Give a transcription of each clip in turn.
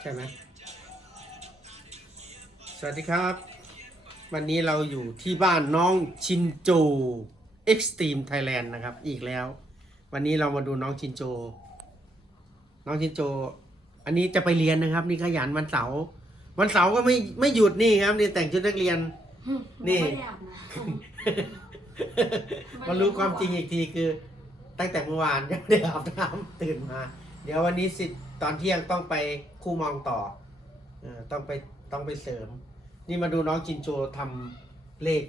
ใช่ไหมสวัสดีครับ วันนี้เราอยู่ที่บ้านน้องชินโจ Extreme Thailand นะครับ อีกแล้ว วันนี้เรามาดูน้องชินโจ น้องชินโจ อันนี้จะไปเรียนนะครับ นี่ขยันวันเสาร์วันเสาร์ก็ไม่ไม่หยุดนี่ครับ นี่แต่งชุดนักเรียน นี่ไม่ได้อาบน้มารู้ความจริงอีกทีคือ ตั้งแต่เมื่อวานยังไม่ได้อาบน้ำตื่นมา เดี๋ยววันนี้สิตอนเที่ยงต้องไปคู่มองต่อเออต้องไปต้องไปเสริม นี่มาดูน้องจินโจทำเลข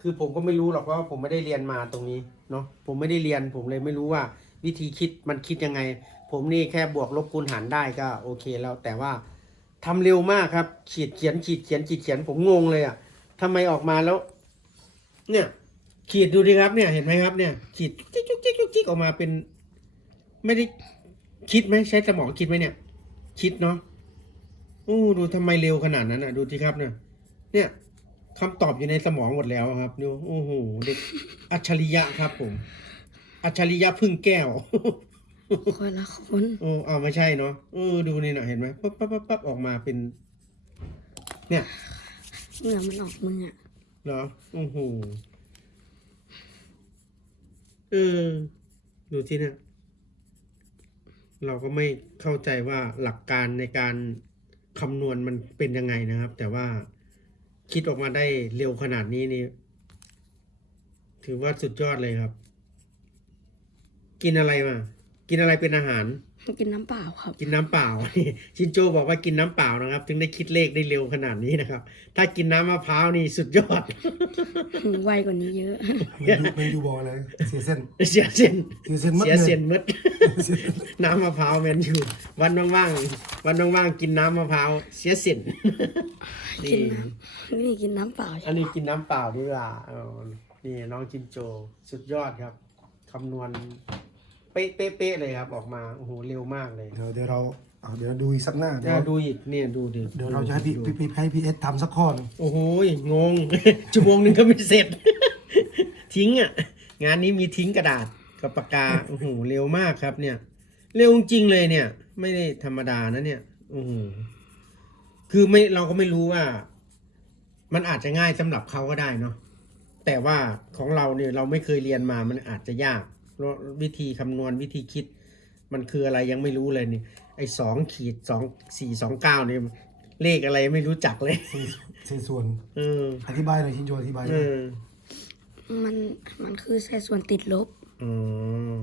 คือผมก็ไม่รู้หรอกว่าผมไม่ได้เรียนมาตรงนี้เนาะผมไม่ได้เรียนผมเลยไม่รู้ว่าวิธีคิดมันคิดยังไง ผมนี่แค่บวกลบคูณหารได้ก็โอเคแล้วแต่ว่าทำเร็วมากครับขีดเขียนขีดเขียนขีดเขียนผมงงเลยอะ่ะทำไมออกมาแล้ว เนี่ย ขีดดูดิครับเนี่ยเห็นไหมครับเนี่ย ขีดจุกจิกจุกจิกจุกจิกออกมาเป็น ไม่ได้ คิดไหมใช้สมองคิดไหมเนี่ย คิดเนาะอู้ดูทำไมเร็วขนาดนั้นอะ ดูสิครับเนี่ยเนี่ยคำตอบอยู่ในสมองหมดแล้วครับดูโอ้โหเด็กอัจฉริยะครับผม อัจฉริยะพึ่งแก้วำคนละคนโอ้เอาไม่ใช่เนาะเออดูนี่หน่อยเห็นไหมปั๊บปั๊บปั๊บปั๊บออกมาเป็น เนี่ยเหงื่อมันออกมืออะเหรอโอ้โหเออดูที่เนี่ย เราก็ไม่เข้าใจว่าหลักการในการคำนวณมันเป็นยังไงนะครับ แต่ว่าคิดออกมาได้เร็วขนาดนี้นี่ ถือว่าสุดยอดเลยครับ กินอะไรมา กินอะไรเป็นอาหาร กินน้ำเปล่าครับ กินน้ำเปล่า ชินโจบอกว่ากินน้ำเปล่านะครับ ถึงได้คิดเลขได้เร็วขนาดนี้นะครับ ถ้ากินน้ำมะพร้าวนี่สุดยอด ไวกว่านี้เยอะ เมนูเมนูบอกอะไรเสียเส้น เสียเส้นเสียเส้นมัดเสียเลยเส้นหมด น้ำมะพร้าวแมนอยู่ วันว่างๆ วันว่างๆ กินน้ำมะพร้าว เสียเส้นกินี่นน้ำนี่กินน้ำเปล่า อันนี้กินน้ำเปล่าดีกว่าเอานี่น้องจินโจ สุดยอดครับคำนวณ เป๊ะเป๊ะเป๊ะเลยครับ ออกมาโอ้โหเร็วมากเลยเดี๋ยวเดี๋ยวเราเอาเดี๋ยวดูอีกสักหน้าเดี๋ยถ้าวดูอีกเนี่ยดูดิเดี๋ยวเราจะให้พี่ดูพี่พี่ให้พี่เอสทำสักข้อหนึงโอ้โหงง ชั่วโมงหนึ่งก็ไม่เสร็จ ทิ้งอะ งานนี้มีทิ้งกระดาษกับปากกาโอ้โหเร็วมากครับ เนี่ย เร็วจริงเลยเนี่ย ไม่ได้ธรรมดานะเนี่ยโอ้โหคือไม่เราก็ไม่รู้ว่า มันอาจจะง่ายสำหรับเขาก็ได้เนาะแต่ว่าของเราเนี่ยเราไม่เคยเรียนมามันอาจจะยากเพราะ วิธีคำนวณวิธีคิด มันคืออะไรยังไม่รู้เลยนี่ ไอ้สองขีดสองสี่สองเก้าเนี่ยเลขอะไรไม่รู้จักเลยเศษเศษส่วนเอออธิบายหน่อยชินโจอธิบายหเอน่อยอมันมันคือเศษส่วนติดลบ อ๋อ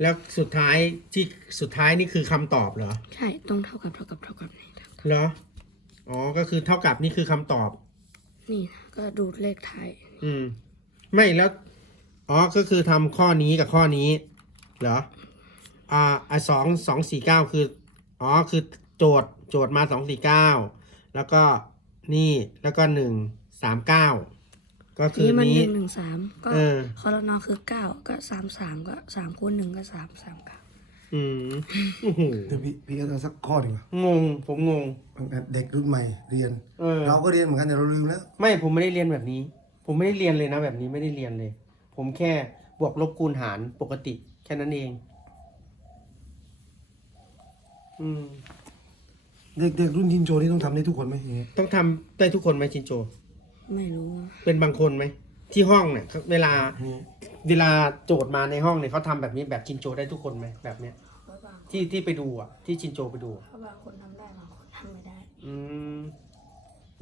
แล้วสุดท้ายที่สุดท้ายนี่คือคำตอบเหรอ ใช่ต้องเท่ากับเท่ากับเท่ากับนี่ครับเหรอ อ๋อ ก็คือเท่ากับนี่คือคำตอบ นี่นะก็ดูเลขไทยอืม ไม่แล้ว อ๋อ ก็คือทำข้อนี้กับข้อนี้ เหรอ อ่าอะสองสองสี่เก้าคือ อ๋อ คือโจทย์โจทย์มาสองสี่เก้าแล้วก็นี่แล้วก็หนึ่งสามเก้าก็คือนี่มันหนี้ นึ่งหนึ่งสามก็เออ คอรนอคือเก้าก็สามสามก็สามคูณหนึ่งก็สามสามเก้าอืมโอ้โหเดี๋ยวพี่พี่เอสเอาสักข้อหนึ่งว่ะงง ผมงง เด็กรุ่นใหม่เรียน เออ เราก็เรียนเหมือนกันแต่เราลืมแล้ว ไม่ผมไม่ได้เรียนแบบนี้ ผมไม่ได้เรียนเลยนะ แบบนี้ไม่ได้เรียนเลย ผมแค่บวกลบคูณหารปกติ แค่นั้นเอง อืม เด็กเด็กรุ่นชินโจนี่ต้องทำได้ทุกคนไหมอย่างเงี้ยต้องทำได้ทุกคนไหมชินโจ ไม่รู้เป็นบางคนไหม ที่ห้องเนี่ยเวลา เวลาโจทย์มาในห้องเนี่ยเขาทำแบบนี้แบบชินโจได้ทุกคนไหมแบบเนี้ย ที่ที่ไปดูอะ ที่ชินโจไปดูอะถ้าบางคนทำได้บางคนทำไม่ได้ อืม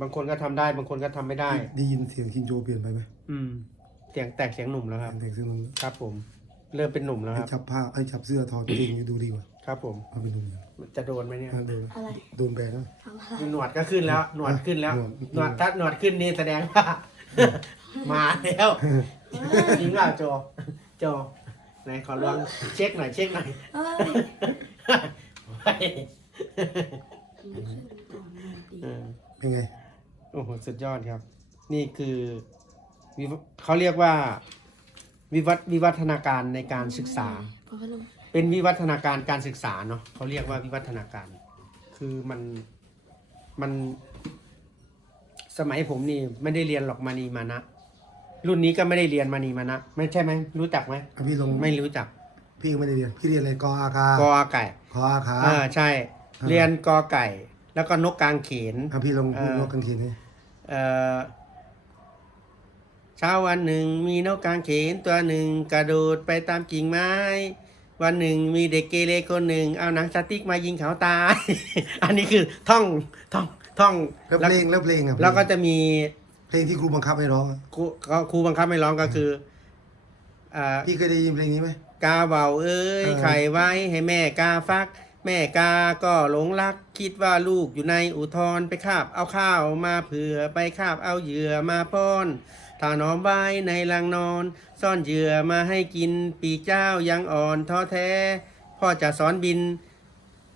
บางคนก็ทำได้ บางคนก็ทำไม่ได้ ได้ยินเสียงชินโจเปลี่ยนไปไหมอืมเสียงแตกเสียงหนุ่มแล้วครับ เด็กซึ่งมันครับผม เริ่มเป็นหนุ่มแล้วคให้รับจับผ้าให้จับเสื้อถอดกางเกงดูดีกว่าครับผม เอาไปดูกันจะโดนไหมเนี่ยอะโดนอะไร โดนแบนนะทำอะไรหนวดก็ขึ้นแล้ว หนวดขึ้นแล้วหนวดหนวดถ้าหนวดขึ้นนี่แสดงว่า มาแล้วจริงเปล่าโจ โจไหนขอลองเช็คหน่อยเช็คหน่อยเอ้ยเออเป็นไง โอ้โหสุดยอดครับ นี่คือวิว เขาเรียกว่าวิวัฒวิวัฒนาการในการศึกษาพอพัดลมเป็นวิวัฒนาการการศึกษาเนาะเขาเรียกว่าวิวัฒนาการ คือมันมัน สมัยผมนี่ไม่ได้เรียนหรอกมานีมานะ รุ่นนี้ก็ไม่ได้เรียนมานีมานะ ไม่ใช่ไหมรู้จักไหมอะพี่ลงไม่รู้จัก พี่ก็ไม่ได้เรียน พี่เรียนอะไรกออาคากออาไก่ขออาคาอ่าใช่อ่าเรียนกอไก่ แล้วก็นกกางเขนอะพี่ลองพูดเอ่อนกกางเขนให้เอ่อ เช้าวันหนึ่งมีนกกางเขนตัวหนึ่งกระโดดไปตามกิ่งไม้ วันหนึ่งมีเด็กเกเรคนหนึ่งเอาหนังสติ๊กมายิงเขาตาย อันนี้คือท่องท่องท่องแล้วเพลงแล้วเพลงอะแล้วก็จะมีเพลงที่ครูบังคับให้ร้องอะครูก็ครูบังคับไม่ร้องก็คืออ่าพี่เคยได้ยินเพลงนี้ไหมกาเบาเอ้ยเออ ไข่ไว้ให้แม่กาฟัก แม่กาก็หลงรัก คิดว่าลูกอยู่ในอุทธรไปคาบเอาข้าวมาเผื่อไปคาบเอาเหยื่อมาป้อน ถ้านอมไว้ในลังนอน ซ่อนเหยื่อมาให้กิน ปีกเจ้ายังอ่อนท้อแท้ พ่อจะสอนบิน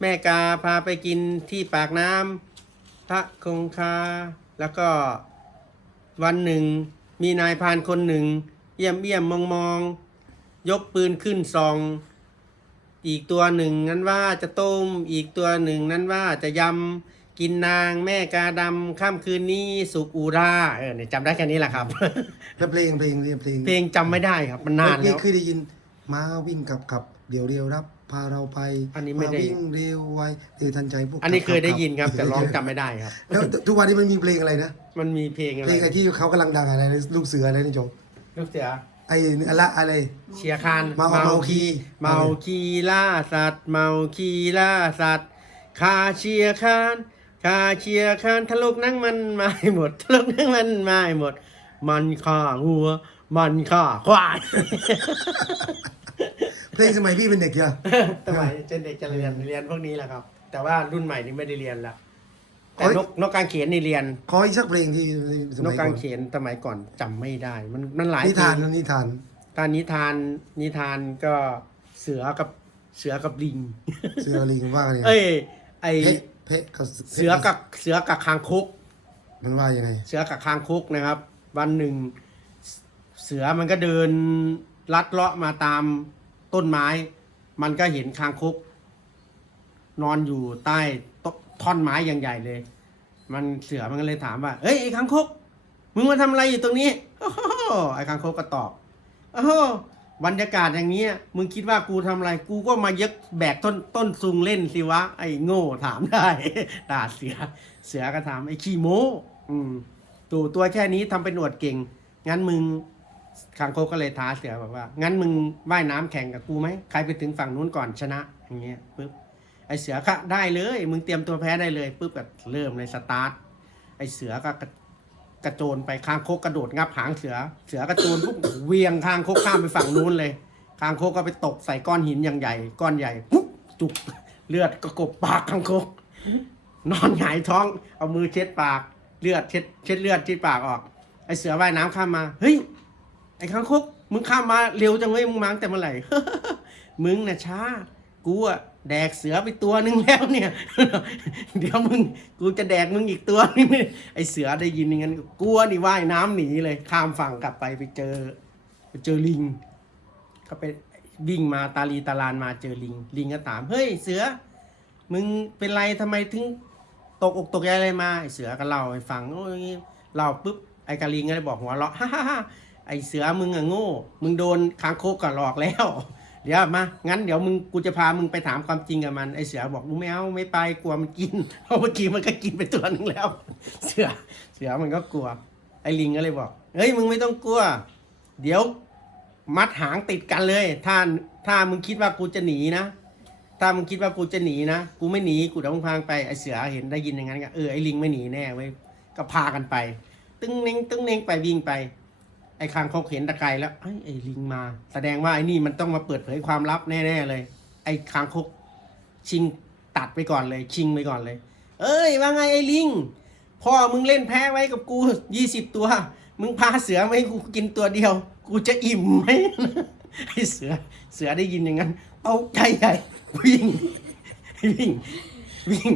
แม่กาพาไปกินที่ปากน้ำพระคงคา แล้วก็วันหนึ่ง มีนายพานคนหนึ่ง เยี่ยมเยี่ยมมองมอง ยกปืนขึ้นซอง อีกตัวหนึ่งนั้นว่าจะต้ม อีกตัวหนึ่งนั้นว่าจะยำ กินนางแม่กาดำค่ำคืนนี้สุกอูราเออเนี่ยจำได้แค่นี้แหละครับ แล้วเพลงเพลงเนี่ยเพลงเพลงจำไม่ได้ครับ มันนานพี่แล้วเคยได้ยินมาวิ่งกับกับเดี๋ยวเรียวรับ พาเราไปอันนี้ไม่ได้าวิ่งเร็วไวเร็วทันใจพวกอันนี้กับเคยได้ยินครับ แต่ร้องเคยจำไม่ได้ครับ แล้วทุกวันนี้มันมีเพลงอะไรนะ มันมีเพลงอะเพไรลงไอ้ที่เขากำลังดังอะไรนะลูกเสืออะไรนี่โจลูกเสือไอ้อะไรอะไร เชียร์คานเมาเมาคี เมาคีล่าสัตว์ เมาคีล่าสัตว์คาเชียร์คาน คาเชียร์คานทะลุนั่งมันมาให้หมดทะลุนั่งมันมาให้หมด มันข่าหัว มันข่าควาย เพลงสมัยพี่เป็นเด็กเยอะ สมัยเจนเด็กจะเรียนเรียนพวกนี้แหละครับ แต่ว่ารุ่นใหม่นี่ไม่ได้เรียนละแต่โอ้ยนกนกกางเขนนี่เรียน ขออีกสักเพลงที่สนมักยกาก่งอนเขนสมัยก่อนจำไม่ได้ มันมันหลายนิทานเพลงนะนิทาน ตอนนิทานนิทานก็เสือกับเสือกับลิง เสือลิงว่ากันยังไงเอ้ยไอเพะ เพะกับเสือกับเสือกับคางคกมันว่ายังไง เสือกับคางคกนะครับ วันหนึ่ง เสือมันก็เดินลัดเลาะมาตามต้นไม้ มันก็เห็นคางคก นอนอยู่ใต้ต้นท่อนไม้อย่างใหญ่เลย มันเสือมันก็เลยถามว่า เฮ้ยไอ้คางคก มึงมาทำอะไรอยู่ตรงนี้โอ้โหไอ้คางคกก็ตอบโอ้โห บรรยากาศอย่างเงี้มึงคิดว่ากูทำอะไรกูก็มายึกแบกต้นต้นซุงเล่นสิวะ ไอ้โง่ถามได้ด่าเสือเสือก็ถามไอ้ขี้โม้อืมตัวตัวแค่นี้ทำเป็นหนวดเก่ง งั้นมึงคางโคก็เลยท้าเสือบอกว่า งั้นมึงว่ายน้ำแข่งกับกูไหมใครไปถึงฝั่งนู้นก่อนชนะ อย่างเงี้ยปุ๊บไอ้เสือก็ได้เลย มึงเตรียมตัวแพ้ได้เลยปุ๊บก็เริ่มเลยสตาร์ทไอ้เสือก็ กระโจนไปคางคกกระโดดงับหางเสือ เสือกระโจนปุ๊บเวียงคางคกข้ามไปฝั่งนู้นเลย คางคกก็ไปตกใส่ก้อนหินอย่างใหญ่ ก้อนใหญ่ปุ๊บจุกเลือดก็กบปากคางคก นอนหงายท้อง เอามือเช็ดปาก เลือดเช็ดเช็ดเลือดที่ปากออก ไอ้เสือว่ายน้ำข้ามมา เฮ้ย ไอ้คางคกมึงข้ามมาเร็วจังเว้ยมึงมาตั้งแต่เมื่อไหร่ มึงน่ะช้า กูอะ แดกเสือไปตัวนึงแล้วเนี่ย เดี๋ยวมึงกูจะแดกมึงอีกตัวนึงเนี่ไอเสือได้ยินอย่างนั้นก็กลัวนี่ว่ายน้ำหนีเลย ข้ามฝั่งกลับไปไปเจอไปเจอลิงเขาไปวิ่งมาตาลีตาลานมาเจอลิง ลิงก็ถามเฮ้ยเสือ มึงเป็นไรทำไมถึงตกอกตกใจอะไรมาไอเสือก็เล่าให้ฟังโอ้ยเล่าปุ๊บไอกาลิงก็เลยบอกหัวเราะฮ่าฮ่าฮ่าไอเสือมึงอะโง่ มึงโดนคางคกก็หลอกแล้ว เดี๋ยวมา งั้นเดี๋ยวมึงกูจะพามึงไปถามความจริงกับมัน ไอเสือบอกกูไม่เอาไม่ไปกลัวมันกิน เพราะเมื่อกี้มันก็กินไปตัวหนึ่งแล้ว เสือ เสือมันก็กลัว ไอลิงก็เลยบอก เฮ้ยมึงไม่ต้องกลัว เดี๋ยวมัดหางติดกันเลย ถ้าถ้ามึงคิดว่ากูจะหนีนะ ถ้ามึงคิดว่ากูจะหนีนะ กูไม่หนี กูเดี๋ยวมึงพางไป ไอเสือเห็นได้ยินอย่างนั้นก็เออไอลิงไม่หนีแน่เว้ย ก็พากันไป ตึ้งเน่งตึ้งเน่งไปวิ่งไป ไอ้คางคกเห็นตะไคร้แล้วไอ้ไอ้ลิงมา แสดงว่าไอ้นี่มันต้องมาเปิดเผยความลับแน่ๆเลย ไอ้คางคกชิงตัดไปก่อนเลย ชิงไปก่อนเลย เอ้ยว่าไงไอ้ลิงพ่อมึงเล่นแพ้ไว้กับกูยี่สิบตัว มึงพาเสือมาให้กูกินตัวเดียว กูจะอิ่มไหมไอ้เสือเสือได้ยินอย่างนั้นเอาใจใหญ่วิ่งวิ่งวิ่ง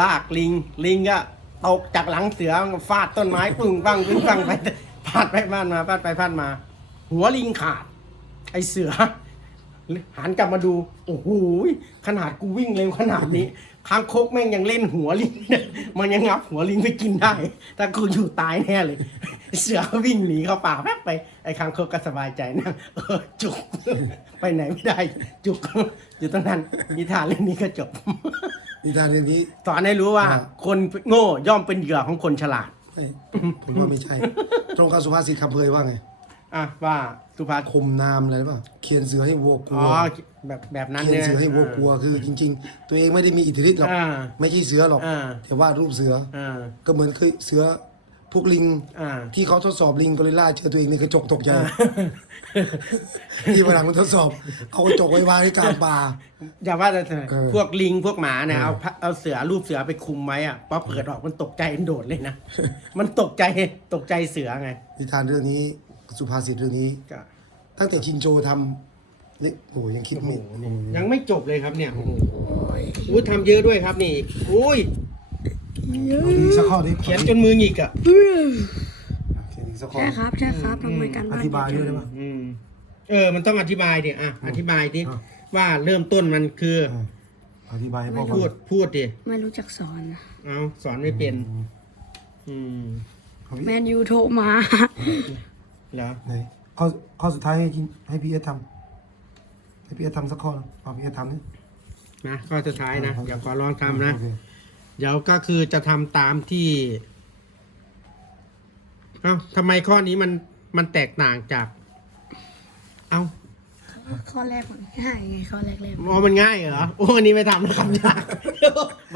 ลากลิง ลิงก็ตกจากหลังเสือฟาดต้นไม้ปึ้งปังปึ้งปังไป พาดไปพาดมาพาดไปพาดมา หัวลิงขาด ไอเสือหันกลับมาดู โอ้โหขนาดกูวิ่งเร็วขนาดนี้คางคกแม่งยังเล่นหัวลิงเนี่ยมันยังงับหัวลิงไปกินได้ ถ้ากูอยู่ตายแน่เลย เสือก็วิ่งหนีเข้าป่าแป๊บไป ไอ้คางคกก็สบายใจนะเออจุก ไปไหนไม่ได้ จุกอยู่ตรงนั้นนิทานเรื่องนี้ก็จบนิทานเรื่องนี้สอนให้รู้ว่าอ่าคนโง่ย่อมเป็นเหยื่อของคนฉลาด เอ้ยผมว่าไม่ใช่ ตรงกับสุภาษิตคำเพยว่าไงอะว่าสุภาพคมนามอะไรหรือเปล่าเคียนเสือให้วัวกลัอ๋วอแบบแบบนั้นเคียนเนี่ยเสือให้วัวกลัวคือจริง ๆ ตัวเองไม่ได้มีอิทธิฤทธิ์หรอกอ่าไม่ใช่เสือหรอก อ่าแต่ว่ารูปเสือ อ่า ก็เหมือนเคยเสือพ วกลิงอ่า ที่เขาทดสอบลิงกอริลลาเจอตัวเองในกระจกตกใจที่เวลามันทดสอบ เอากระจกไว้วางที่กลางป่า อย่าว่าแต่เออพวกลิงพวกหมาเนี่ยเออเอาพระเอาเสือรูปเสือไปคุมไว้อะพอเปิดออกมันตกใจมันโดดเลยนะ มันตกใจตกใจเสือไงนิทานเรื่องนี้สุภาษิตเรื่องนี้ ก็ตั้งแต่ชินโจทำนี่โอ้โหยังคิดไม่ยังไม่จบเลยครับเนี่ยโอ้โหอู้ทำเยอะด้วยครับนี่อุ้ยเอาอีกสักข้อดิเขียนจนมือหงิกอะเขียนอีกสักข้อใช่ครับใช่ครับทำเหมือนกันอบ้านธิบายด้วยได้ปะ อืมเออ มันต้องอธิบายดิอะอธิบายดิอะ ว่าเริ่มต้นมันคืออ่าอธิบายให้พ่อฟังพูดพูดดิไม่รู้จักสอนนะเอาสอนไม่เป็น อืมเอาพี่แมนยูโทรมาเหรอไหนข้อข้อสุดท้ายให้กินให้พี่เอสทำให้พี่เอสทำสักข้อหนึ่งเอาพี่เอสทำนี่นะก็สุดท้ายนะ เดี๋ยวขอลองทำนะ โอเค เดี๋ยวก็คือจะทำตามที่เอ้าทำไมข้อนี้มันมันแตกต่างจาก เอ้าข้อแรกมันง่ายไงข้อแรกเลยอ๋อมันง่ายเหรอโอ้อันนี้ไม่ทำนะครับยาก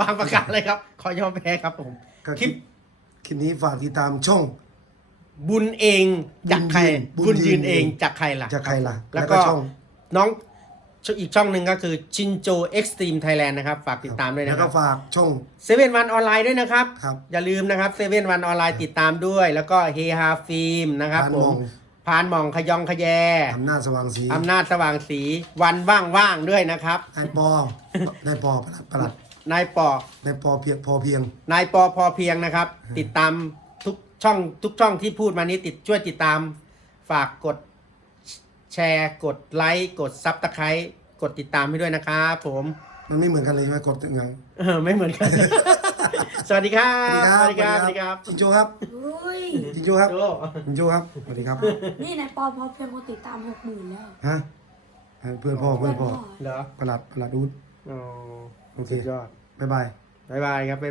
วางประกาศเลยครับ ขอยอมแพ้ครับผมก็คลิปคลิปนี้ฝากติดตามช่อง บุญเองจากใครบุบุญญยืยืนนเองจากใครล่ะจากใครล่ะ แล้วแล้วก็ก็ช่องน้อง อีกช่องหนึ่งก็คือชินโจเอ็กซ์ตรีมไทยแลนด์นะครับ ฝากติดตามด้วยแล้นะวคก็รับฝากช่อง เซเว่นวันออนไลน์ด้วยนะครับ ครับอย่าลืมนะครับเซเว่นวันออนไลน์ติดตามด้วย แล้วก็เฮฮาฟิล์มนะครับพานผมอมงพานหมองขยองขแยอำนาจสว่างสีอำนาจสว่างสีวันว่างๆด้วยนะครับนายปอ นายปอประหลัดประหลัดนายปอ นายปอเพียงพอเพียง นายปอพอเพียงนะครับ ติดตามทุกช่องทุกช่องที่พูดมานี้ติดช่วยติดตาม ฝากกด แชร์กดไลค์กดซับตะไคร้กดติดตามให้ด้วยนะครับผมมันไม่เหมือนกันเลยใช่ไหมกดถึงยังเออไม่เหมือนกัน สวัสดีครับสวัสดีครับสวัสดีครับจิงโจ้ครับอุ้ย จิงโจ้ครับโจ้จิงโจ้ครับสวัสดีครับนี่นายปอพอเพียงคนติดตามหกหมื่นแล้วฮะเพื่อนพ่อเพื่อนพ่อเหรอประหลัดประหลัดอูดอ๋อโอเคสุดยอดบ๊ายบายบ๊ายบายครับบ๊ายบาย